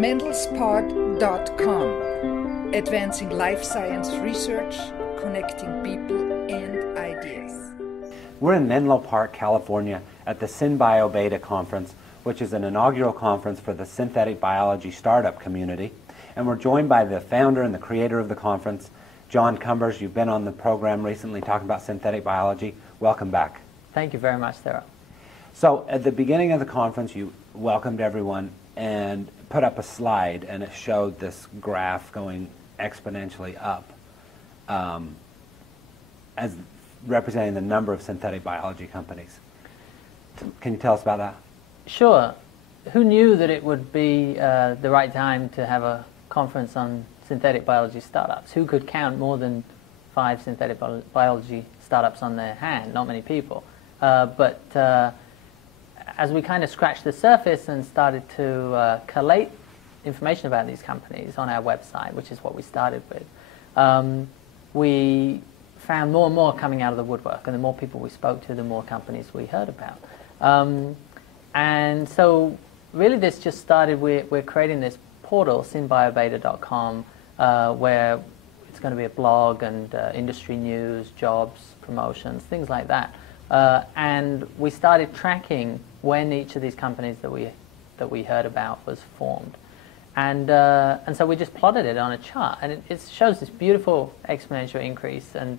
mendelspod.com, advancing life science research, connecting people and ideas. We're in Menlo Park, California at the SynBioBeta conference, which is an inaugural conference for the synthetic biology startup community. And we're joined by the founder and the creator of the conference, John Cumbers. You've been on the program recently talking about synthetic biology. Welcome back. Thank you very much, Sarah. So at the beginning of the conference, you welcomed everyone and put up a slide, and it showed this graph going exponentially up as representing the number of synthetic biology companies. Can you tell us about that? Sure. Who knew that it would be the right time to have a conference on synthetic biology startups? Who could count more than 5 synthetic biology startups on their hand? Not many people. But as we kind of scratched the surface and started to collate information about these companies on our website, which is what we started with, we found more and more coming out of the woodwork, and the more people we spoke to, the more companies we heard about. And so really this just started, we're creating this portal, SynBioBeta.com, where it's going to be a blog and industry news, jobs, promotions, things like that. And we started tracking when each of these companies that we heard about was formed. And so we just plotted it on a chart, and it shows this beautiful exponential increase. And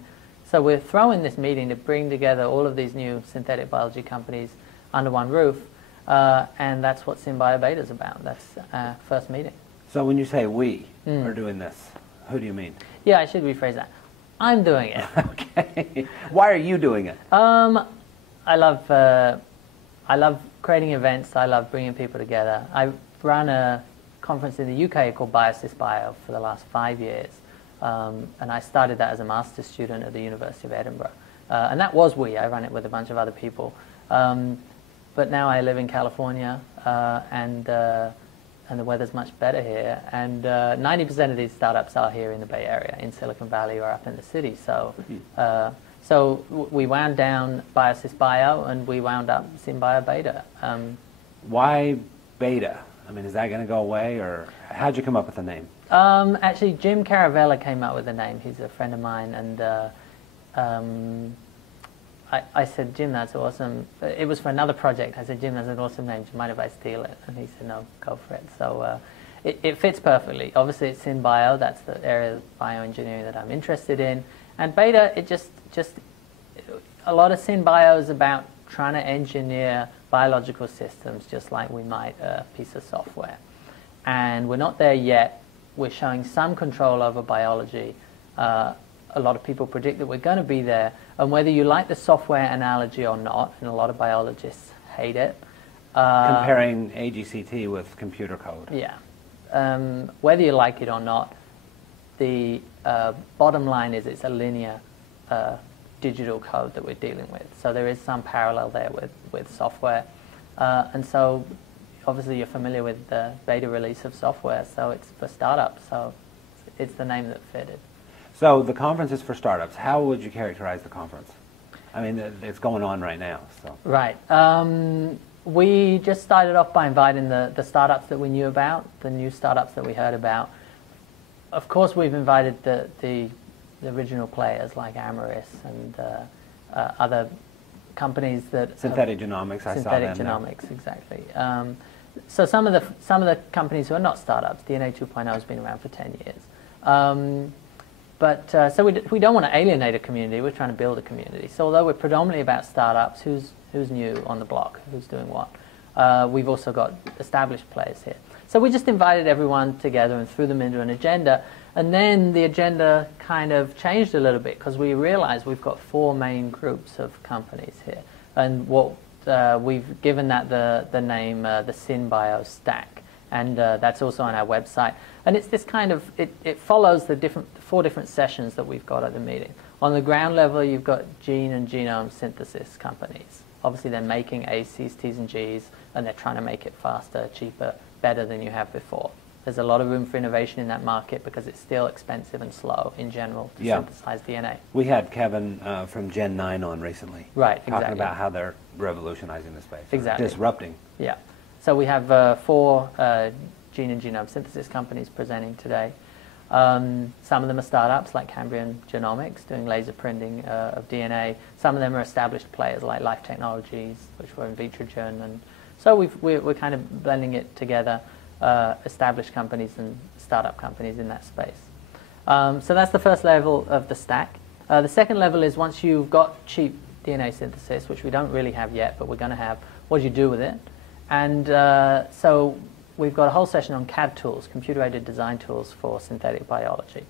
so we're throwing this meeting to bring together all of these new synthetic biology companies under one roof, and that's what SynBioBeta is about. That's our first meeting. So when you say we are doing this, who do you mean? Yeah, I should rephrase that. I'm doing it. Okay. Why are you doing it? I love creating events. I love bringing people together. I ran a conference in the UK called Bio for the last 5 years, and I started that as a master's student at the University of Edinburgh. And that was I ran it with a bunch of other people. But now I live in California, and the weather's much better here. And 90% of these startups are here in the Bay Area, in Silicon Valley or up in the city. So, we wound down Bio, and we wound up SynBioBeta. Why beta? I mean, is that going to go away, or how'd you come up with the name? Actually, Jim Caravella came up with the name. He's a friend of mine, and I said, Jim, that's awesome. It was for another project. I said, Jim, that's an awesome name. Do you mind if I steal it? And he said, no, go for it. So it fits perfectly. Obviously, it's in bio. That's the area of bioengineering that I'm interested in. And beta, it just a lot of SynBio is about trying to engineer biological systems just like we might a piece of software. And we're not there yet. We're showing some control over biology. A lot of people predict that we're going to be there. And whether you like the software analogy or not, and a lot of biologists hate it. Comparing AGCT with computer code. Yeah. Whether you like it or not, the bottom line is it's a linear digital code that we're dealing with. So there is some parallel there with software. And so obviously you're familiar with the beta release of software, so it's for startups. So it's the name that fitted. So the conference is for startups. How would you characterize the conference? I mean, it's going on right now. So. Right. We just started off by inviting the startups that we knew about, the new startups that we heard about. Of course, we've invited the original players like Amyris and other companies that synthetic genomics. I saw them. Synthetic genomics, exactly. So some of the companies who are not startups, DNA 2.0 has been around for 10 years. So we don't want to alienate a community. We're trying to build a community. So although we're predominantly about startups, who's new on the block, who's doing what? We've also got established players here. So we just invited everyone together and threw them into an agenda. And then the agenda kind of changed a little bit because we realized we've got 4 main groups of companies here. And what we've given that the name the SynBio Stack. And that's also on our website. And it's this kind of, it follows the 4 different sessions that we've got at the meeting. On the ground level, you've got gene and genome synthesis companies. Obviously, they're making A's, C's, T's, and G's, and they're trying to make it faster, cheaper, better than you have before. There's a lot of room for innovation in that market because it's still expensive and slow in general to synthesize DNA. We had Kevin from Gen 9 on recently. Right, exactly. Talking about how they're revolutionizing the space. Exactly. Disrupting. Yeah. So we have 4 gene and genome synthesis companies presenting today. Some of them are startups like Cambrian Genomics doing laser printing of DNA. Some of them are established players like Life Technologies, which were in Vitrogen. And so we're kind of blending it together, established companies and startup companies in that space. So that's the first level of the stack. The second level is once you've got cheap DNA synthesis, which we don't really have yet, but we're going to have, what do you do with it? And so we've got a whole session on CAD tools, computer-aided design tools for synthetic biology.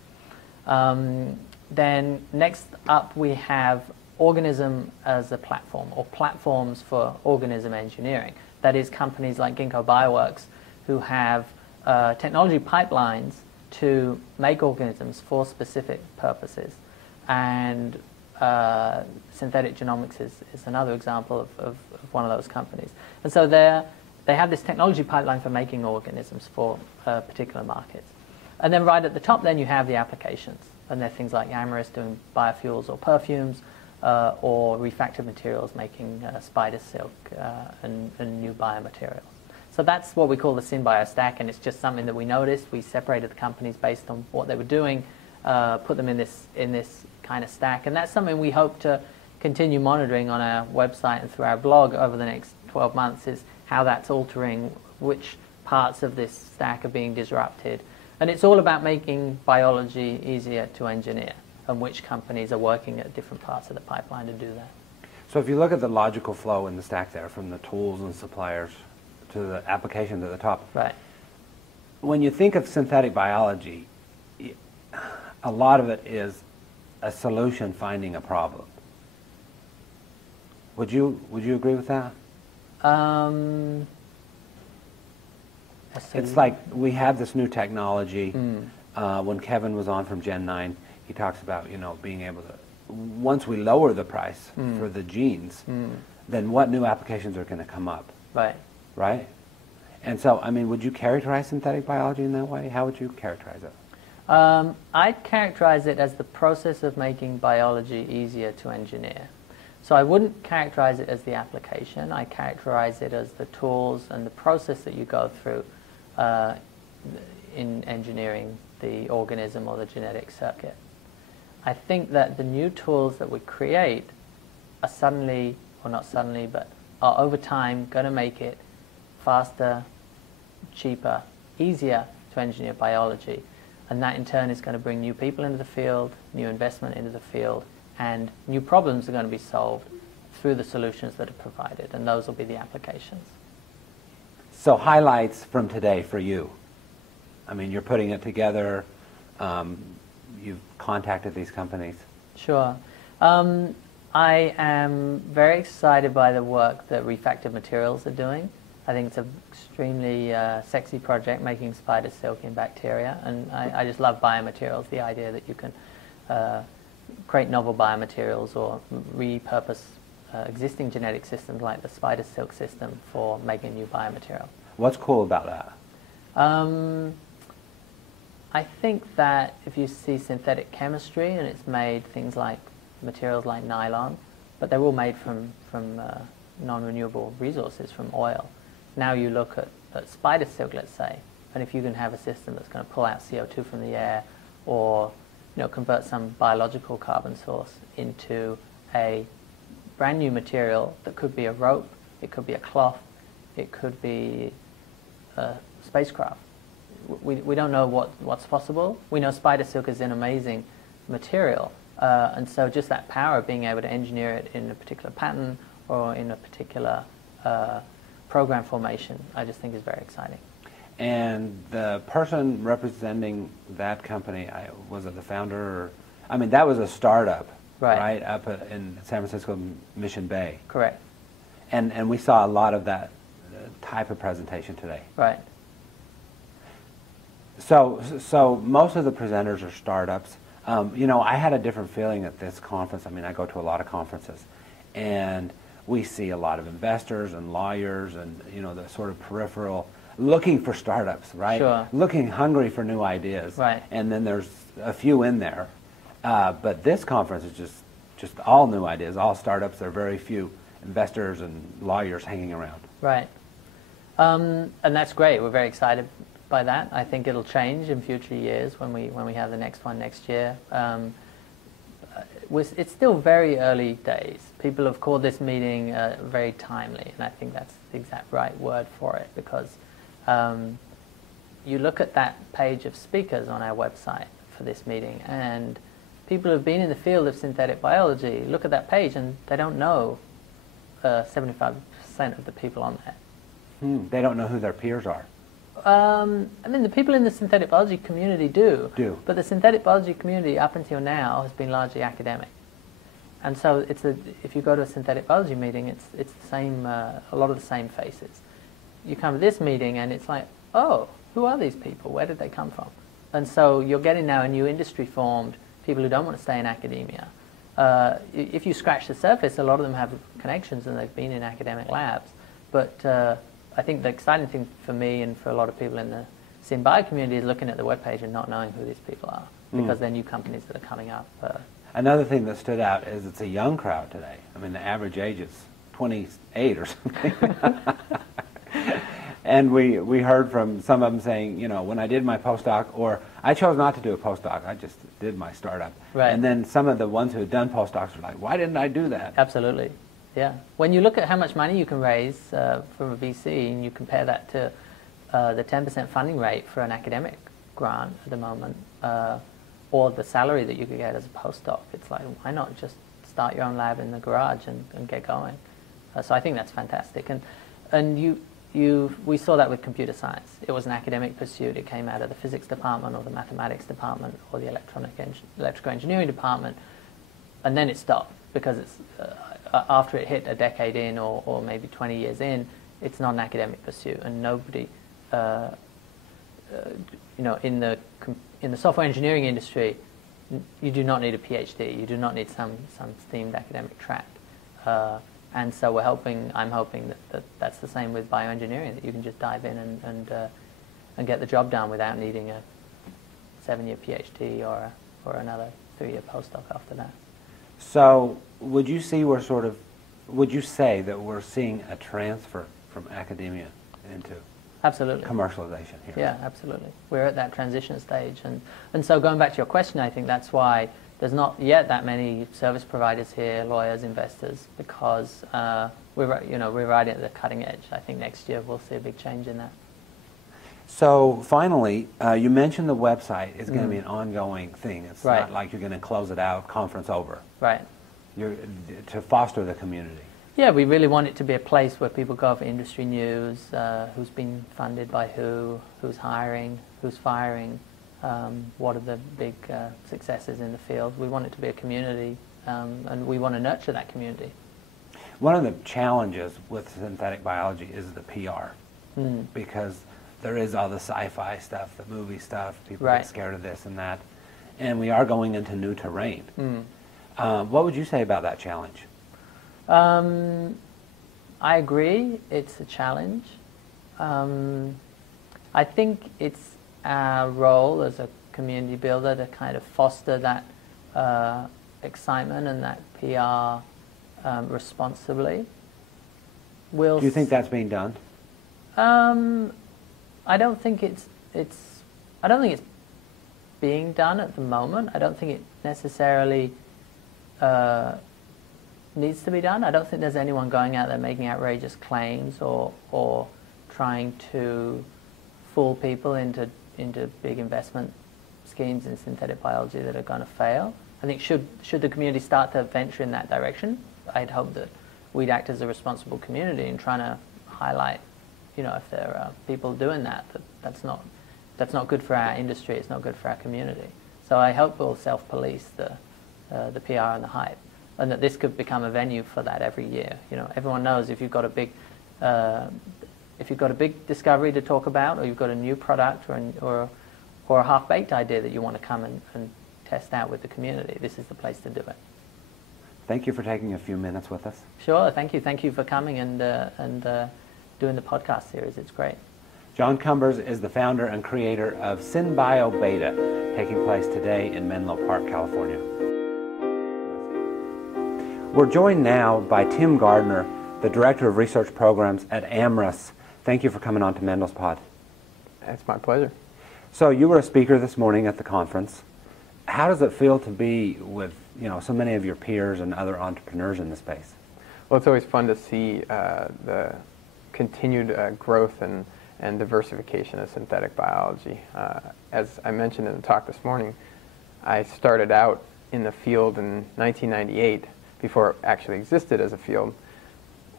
Then next up we have organism as a platform, or platforms for organism engineering. That is companies like Ginkgo Bioworks who have technology pipelines to make organisms for specific purposes. And synthetic genomics is another example of one of those companies. And so they have this technology pipeline for making organisms for particular markets. And then right at the top then you have the applications. And they're things like Amyris doing biofuels or perfumes, or refractory materials making spider silk and new biomaterials. So that's what we call the SynBio stack, and it's just something that we noticed. We separated the companies based on what they were doing, put them in this kind of stack, and that's something we hope to continue monitoring on our website and through our blog over the next 12 months, is how that's altering, which parts of this stack are being disrupted. And it's all about making biology easier to engineer, and which companies are working at different parts of the pipeline to do that. So if you look at the logical flow in the stack there, from the tools and suppliers to the applications at the top, right? When you think of synthetic biology, a lot of it is a solution finding a problem. Would you agree with that? It's like we have this new technology. When Kevin was on from Gen 9, he talks about, being able to, once we lower the price for the genes, then what new applications are going to come up? Right. Right? And so, I mean, would you characterize synthetic biology in that way? How would you characterize it? I'd characterize it as the process of making biology easier to engineer. So I wouldn't characterize it as the application. I characterize it as the tools and the process that you go through in engineering the organism or the genetic circuit. I think that the new tools that we create are suddenly, or not suddenly, but are over time going to make it faster, cheaper, easier to engineer biology. And that in turn is going to bring new people into the field, new investment into the field, and new problems are going to be solved through the solutions that are provided, and those will be the applications. So highlights from today for you. I mean, you're putting it together, you've contacted these companies. Sure. I am very excited by the work that Refractive Materials are doing. I think it's an extremely sexy project, making spider silk in bacteria, and I just love biomaterials, the idea that you can create novel biomaterials or repurpose existing genetic systems like the spider silk system for making new biomaterial. What's cool about that? I think that if you see synthetic chemistry and it's made things like materials like nylon, but they're all made from non-renewable resources, from oil. Now you look at spider silk, let's say, and if you can have a system that's going to pull out CO2 from the air, or convert some biological carbon source into a brand new material that could be a rope, it could be a cloth, it could be a spacecraft. We don't know what's possible. We know spider silk is an amazing material, and so just that power of being able to engineer it in a particular pattern or in a particular program formation, I just think is very exciting. And the person representing that company, was it the founder? Or, I mean, that was a startup, right, up in San Francisco Mission Bay. Correct. And we saw a lot of that type of presentation today. Right. So most of the presenters are startups. I had a different feeling at this conference. I mean, I go to a lot of conferences, and we see a lot of investors and lawyers and, the sort of peripheral, looking for startups, right? Sure. Looking hungry for new ideas. Right. And then there's a few in there. But this conference is just all new ideas, all startups. There are very few investors and lawyers hanging around. Right. And that's great. We're very excited by that. I think it'll change in future years when we have the next one next year. It's still very early days. People have called this meeting very timely, and I think that's the exact right word for it, because you look at that page of speakers on our website for this meeting, and people who've been in the field of synthetic biology look at that page and they don't know 75% of the people on there. They don't know who their peers are. I mean, the people in the synthetic biology community do. But the synthetic biology community up until now has been largely academic. And so if you go to a synthetic biology meeting, it's the same, a lot of the same faces. You come to this meeting and it's like, oh, who are these people? Where did they come from? And so you're getting now a new industry formed, people who don't want to stay in academia. If you scratch the surface, a lot of them have connections and they've been in academic labs. But I think the exciting thing for me and for a lot of people in the SynBio community is looking at the webpage and not knowing who these people are, because they're new companies that are coming up. Another thing that stood out is it's a young crowd today. I mean, the average age is 28 or something. And we heard from some of them saying, you know, when I did my postdoc, or I chose not to do a postdoc, I just did my startup. Right. And then some of the ones who had done postdocs were like, why didn't I do that? Absolutely. Yeah. When you look at how much money you can raise from a VC, and you compare that to the 10% funding rate for an academic grant at the moment, or the salary that you could get as a postdoc, it's like, why not just start your own lab in the garage and get going? So I think that's fantastic. And we saw that with computer science. It was an academic pursuit. It came out of the physics department or the mathematics department or the electrical engineering department, and then it stopped because it's after it hit a decade in or maybe 20 years in, it's not an academic pursuit, and nobody, you know, in the software engineering industry, you do not need a PhD. You do not need some themed academic track. And so I'm hoping that that's the same with bioengineering, that you can just dive in and get the job done without needing a 7-year PhD or another 3-year postdoc after that. So would you say that we're seeing a transfer from academia into Absolutely. commercialization here? Yeah, absolutely. We're at that transition stage. And so going back to your question, I think that's why there's not yet that many service providers here, lawyers, investors, because we're right at the cutting edge. I think next year we'll see a big change in that. So finally, you mentioned the website is going to be an ongoing thing. It's Right. not like you're going to close it out, conference over. Right. You're to foster the community. Yeah, we really want it to be a place where people go for industry news, who's been funded by who's hiring, who's firing, what are the big successes in the field. We want it to be a community, and we want to nurture that community. One of the challenges with synthetic biology is the PR, because there is all the sci-fi stuff, the movie stuff, people Right. get scared of this and that, and we are going into new terrain. What would you say about that challenge? I agree, it's a challenge. I think it's our role as a community builder to kind of foster that excitement and that PR responsibly. Do you think that's being done? I don't think it's being done at the moment. I don't think it necessarily needs to be done. I don't think there's anyone going out there making outrageous claims or trying to fool people into big investment schemes in synthetic biology that are going to fail. I think should the community start to venture in that direction, I'd hope that we'd act as a responsible community in trying to highlight, you know, if there are people doing that's not good for our industry, it's not good for our community. So I hope we'll self-police the PR and the hype, and that this could become a venue for that every year. You know, everyone knows if you've got a big discovery to talk about, or you've got a new product or a half-baked idea that you want to come and test out with the community, this is the place to do it. Thank you for taking a few minutes with us. Sure, thank you. Thank you for coming and doing the podcast series. It's great. John Cumbers is the founder and creator of SynBioBeta, taking place today in Menlo Park, California. We're joined now by Tim Gardner, the Director of Research Programs at Amyris. Thank you for coming on to Mendel's Pod. It's my pleasure. So you were a speaker this morning at the conference. How does it feel to be with so many of your peers and other entrepreneurs in the space? Well, it's always fun to see the continued growth and diversification of synthetic biology. As I mentioned in the talk this morning, I started out in the field in 1998 before it actually existed as a field.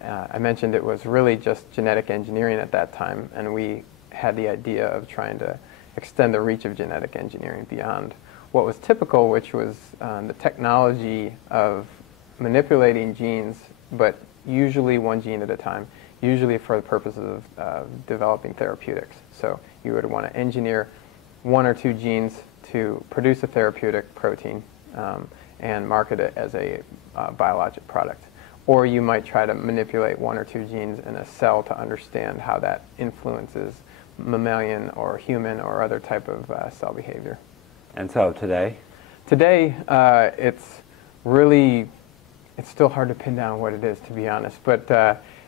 I mentioned it was really just genetic engineering at that time, and we had the idea of trying to extend the reach of genetic engineering beyond what was typical, which was the technology of manipulating genes, but usually one gene at a time, usually for the purposes of developing therapeutics. So you would want to engineer one or two genes to produce a therapeutic protein and market it as a biologic product. Or you might try to manipulate one or two genes in a cell to understand how that influences mammalian or human or other type of cell behavior. And so today? Today, it's still hard to pin down what it is, to be honest, but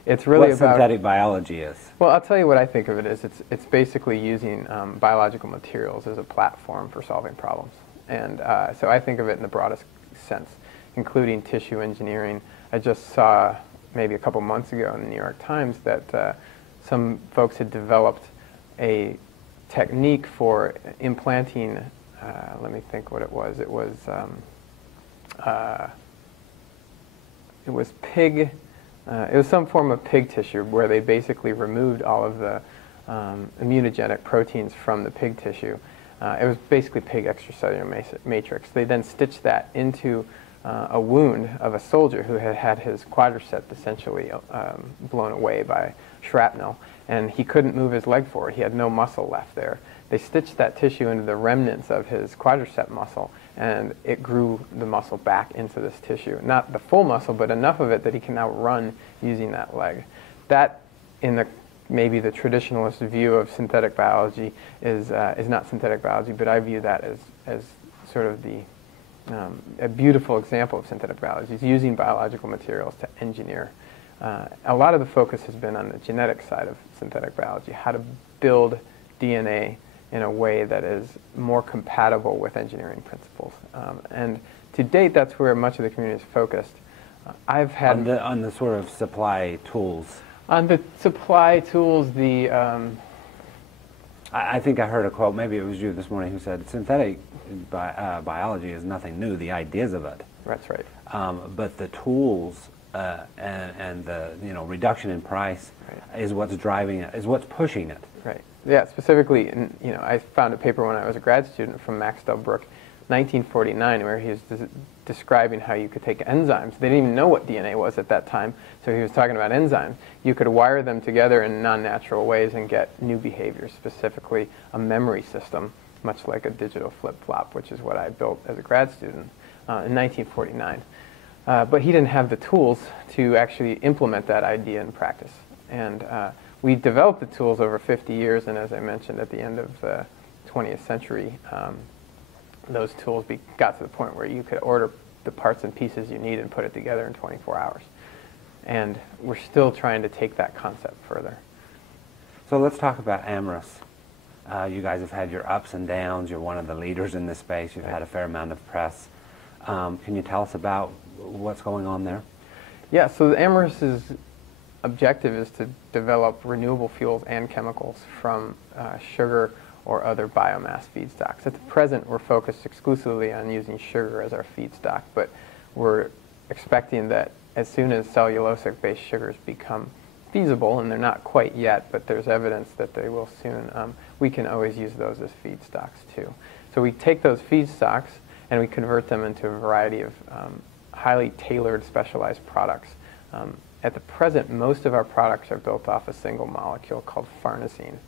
it's really what about synthetic biology is. Well, I'll tell you what I think of it as. It's basically using biological materials as a platform for solving problems. And so I think of it in the broadest sense, including tissue engineering. I just saw maybe a couple months ago in the New York Times that some folks had developed a technique for implanting, let me think what it was. It was pig. It was some form of pig tissue where they basically removed all of the immunogenic proteins from the pig tissue. It was basically pig extracellular matrix. They then stitched that into a wound of a soldier who had had his quadriceps essentially blown away by shrapnel, and he couldn't move his leg forward. He had no muscle left there. They stitched that tissue into the remnants of his quadriceps muscle, and it grew the muscle back into this tissue. Not the full muscle, but enough of it that he can now run using that leg. That, in maybe the traditionalist view of synthetic biology, is not synthetic biology, but I view that as sort of a beautiful example of synthetic biology, is using biological materials to engineer. A lot of the focus has been on the genetic side of synthetic biology, how to build DNA in a way that is more compatible with engineering principles. And to date, that's where much of the community is focused. I've had on the sort of supply tools. On the supply tools, I think I heard a quote, maybe it was you this morning, who said synthetic biology is nothing new, the ideas of it. That's right. But the tools and the reduction in price is what's driving it, is what's pushing it. Right. Yeah. Specifically, I found a paper when I was a grad student from Max Delbruck, 1949, where he was describing how you could take enzymes. They didn't even know what DNA was at that time, so he was talking about enzymes. You could wire them together in non-natural ways and get new behaviors, specifically a memory system, much like a digital flip-flop, which is what I built as a grad student in 1949. But he didn't have the tools to actually implement that idea in practice. And we developed the tools over 50 years, and as I mentioned, at the end of the 20th century, those tools got to the point where you could order the parts and pieces you need and put it together in 24 hours. And we're still trying to take that concept further. So let's talk about Amyris. You guys have had your ups and downs. You're one of the leaders in this space. You've had a fair amount of press. Can you tell us about what's going on there? Yeah, so Amyris's objective is to develop renewable fuels and chemicals from sugar or other biomass feedstocks. At the present, we're focused exclusively on using sugar as our feedstock, but we're expecting that as soon as cellulosic-based sugars become feasible, and they're not quite yet, but there's evidence that they will soon, we can always use those as feedstocks too. So we take those feedstocks and we convert them into a variety of highly tailored, specialized products. At the present, most of our products are built off a single molecule called farnesene.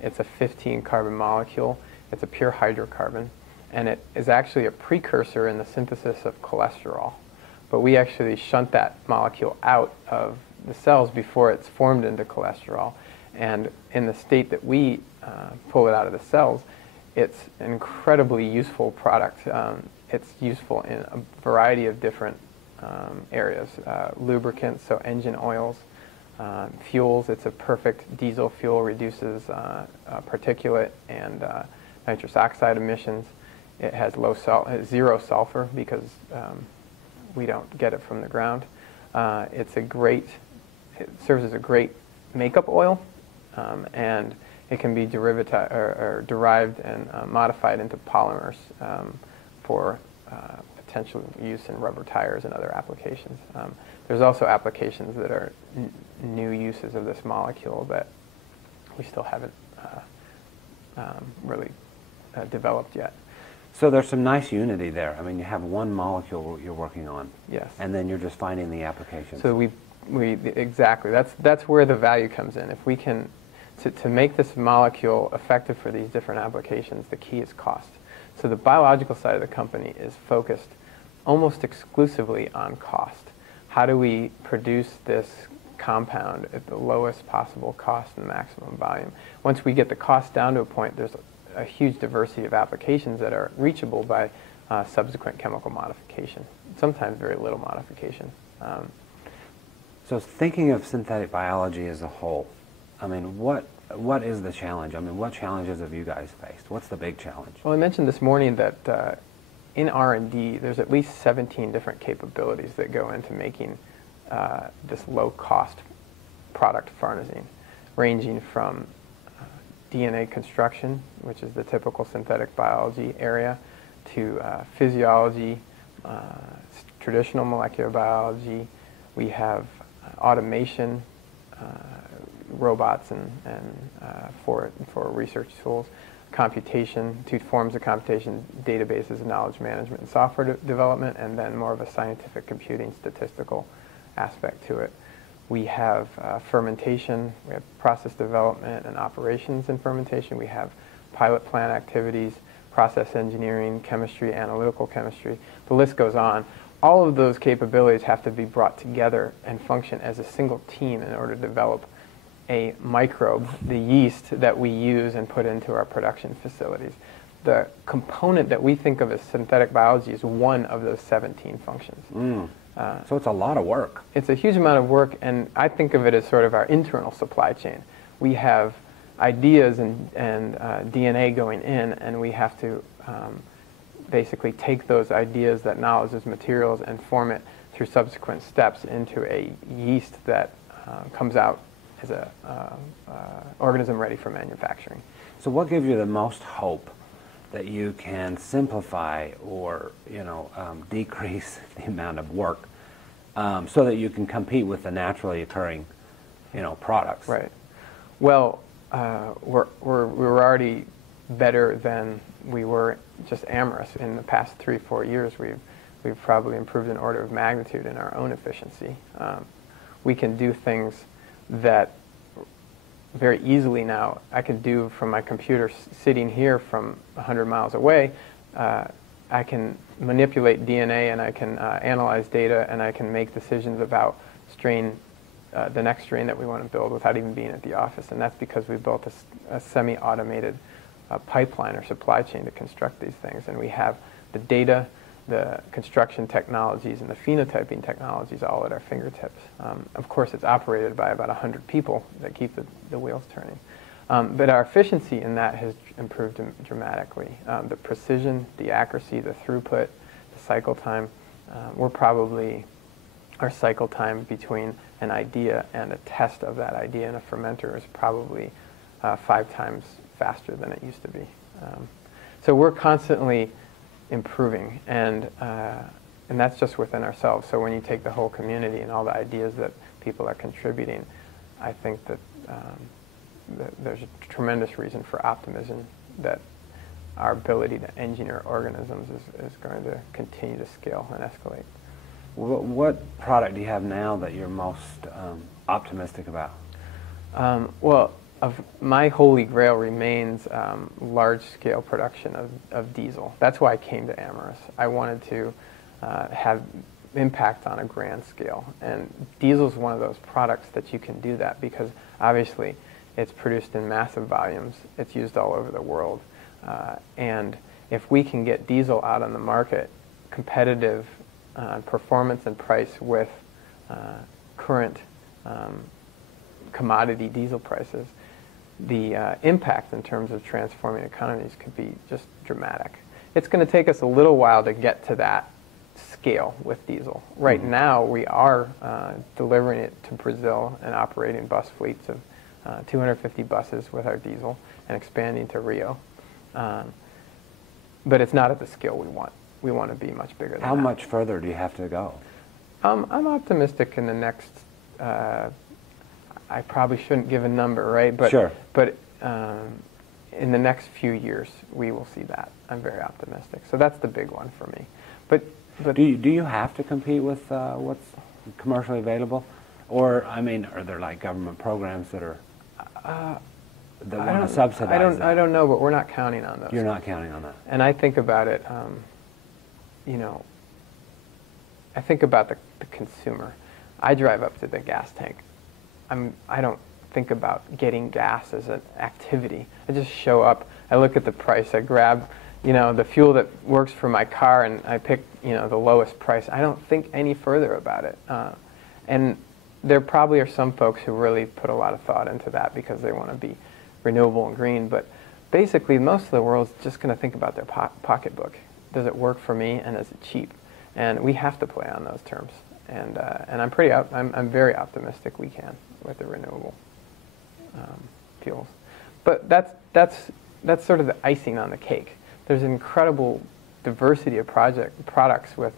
It's a 15-carbon molecule. It's a pure hydrocarbon, and it is actually a precursor in the synthesis of cholesterol. But we actually shunt that molecule out of the cells before it's formed into cholesterol. And in the state that we pull it out of the cells, it's an incredibly useful product. It's useful in a variety of different areas. Lubricants, so engine oils, fuels. It's a perfect diesel fuel, reduces particulate and nitrous oxide emissions. It has zero sulfur because we don't get it from the ground. It serves as a great makeup oil, and it can be derived and modified into polymers for potential use in rubber tires and other applications. There's also applications that are new uses of this molecule that we still haven't really developed yet. So there's some nice unity there. I mean, you have one molecule you're working on. Yes. And then you're just finding the applications. So exactly. That's where the value comes in. If we can, to make this molecule effective for these different applications, the key is cost. So the biological side of the company is focused almost exclusively on cost. How do we produce this compound at the lowest possible cost and maximum volume? Once we get the cost down to a point, there's a huge diversity of applications that are reachable by subsequent chemical modification, sometimes very little modification. So thinking of synthetic biology as a whole, I mean, what is the challenge? I mean, what challenges have you guys faced? What's the big challenge? Well, I mentioned this morning that in R&D, there's at least 17 different capabilities that go into making this low-cost product farnesene, ranging from DNA construction, which is the typical synthetic biology area, to physiology, traditional molecular biology. We have automation, robots and for research tools, computation, two forms of computation, databases, knowledge management, and software development, and then more of a scientific computing statistical aspect to it. We have fermentation, we have process development and operations in fermentation, we have pilot plant activities, process engineering, chemistry, analytical chemistry, the list goes on. All of those capabilities have to be brought together and function as a single team in order to develop a microbe, the yeast that we use and put into our production facilities. The component that we think of as synthetic biology is one of those 17 functions. So it's a lot of work. It's a huge amount of work, and I think of it as sort of our internal supply chain. We have ideas and DNA going in, and we have to basically take those ideas, that knowledge, those materials, and form it through subsequent steps into a yeast that comes out as an organism ready for manufacturing. So what gives you the most hope that you can simplify or decrease the amount of work so that you can compete with the naturally occurring products? Right. Well, we're already better than we were just Amyris. In the past 3-4 years, we've probably improved an order of magnitude in our own efficiency. We can do things that very easily now I can do from my computer sitting here from 100 miles away. I can manipulate DNA, and I can analyze data, and I can make decisions about the next strain that we want to build without even being at the office. And that's because we built a semi-automated pipeline or supply chain to construct these things. And we have the data, the construction technologies, and the phenotyping technologies all at our fingertips. Of course, it's operated by about 100 people that keep the wheels turning. But our efficiency in that has improved dramatically. The precision, the accuracy, the throughput, the cycle time. Our cycle time between an idea and a test of that idea in a fermenter is probably 5 times faster than it used to be. So we're constantly improving, and that's just within ourselves. So when you take the whole community and all the ideas that people are contributing, I think that there's a tremendous reason for optimism that our ability to engineer organisms is going to continue to scale and escalate. What product do you have now that you're most optimistic about? Well, my holy grail remains large-scale production of diesel. That's why I came to Amyris. I wanted to have impact on a grand scale. And diesel is one of those products that you can do that because obviously it's produced in massive volumes. It's used all over the world. And if we can get diesel out on the market, competitive performance and price with current commodity diesel prices, the impact in terms of transforming economies could be just dramatic. It's going to take us a little while to get to that scale with diesel. Right now, we are delivering it to Brazil and operating bus fleets of 250 buses with our diesel and expanding to Rio. But it's not at the scale we want. We want to be much bigger than that. How much further do you have to go? I'm optimistic in the next, I probably shouldn't give a number, right? But, sure. But in the next few years, we will see that. I'm very optimistic. So that's the big one for me. But do you have to compete with what's commercially available? Or, I mean, are there like government programs that are that want to subsidize that? I don't know, but we're not counting on those. You're not counting on that. And I think about it, you know, I think about the consumer. I drive up to the gas tank. I don't think about getting gas as an activity. I just show up, I look at the price, I grab, you know, the fuel that works for my car, and I pick, you know, the lowest price. I don't think any further about it. And there probably are some folks who really put a lot of thought into that because they want to be renewable and green, but basically most of the world's just going to think about their pocketbook. Does it work for me, and is it cheap? And we have to play on those terms. And I'm very optimistic we can with the renewable fuels. But that's sort of the icing on the cake. There's an incredible diversity of products with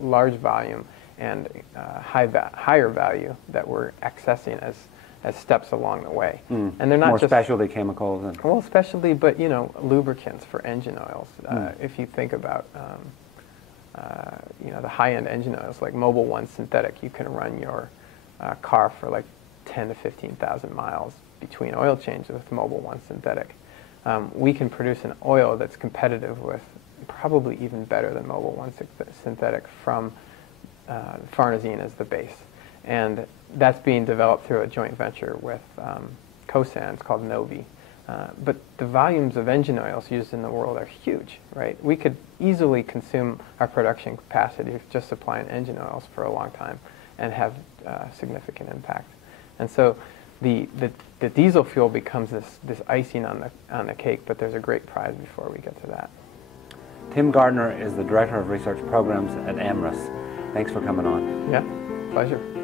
large volume and higher value that we're accessing as steps along the way. And they're not more just specialty chemicals. And well, specialty, but you know, lubricants for engine oils. If you think about you know, the high-end engine oils like Mobil 1 synthetic, you can run your car for like 10 to 15,000 miles between oil changes with Mobil 1 synthetic. We can produce an oil that's competitive with, probably even better than Mobil 1 synthetic, from farnesene as the base. And that's being developed through a joint venture with Cosan. It's called Novi. But the volumes of engine oils used in the world are huge, right? We could easily consume our production capacity of just supplying engine oils for a long time and have significant impact. And so the diesel fuel becomes this icing on the cake, but there's a great prize before we get to that. Tim Gardner is the Director of Research Programs at Amyris. Thanks for coming on. Yeah, pleasure.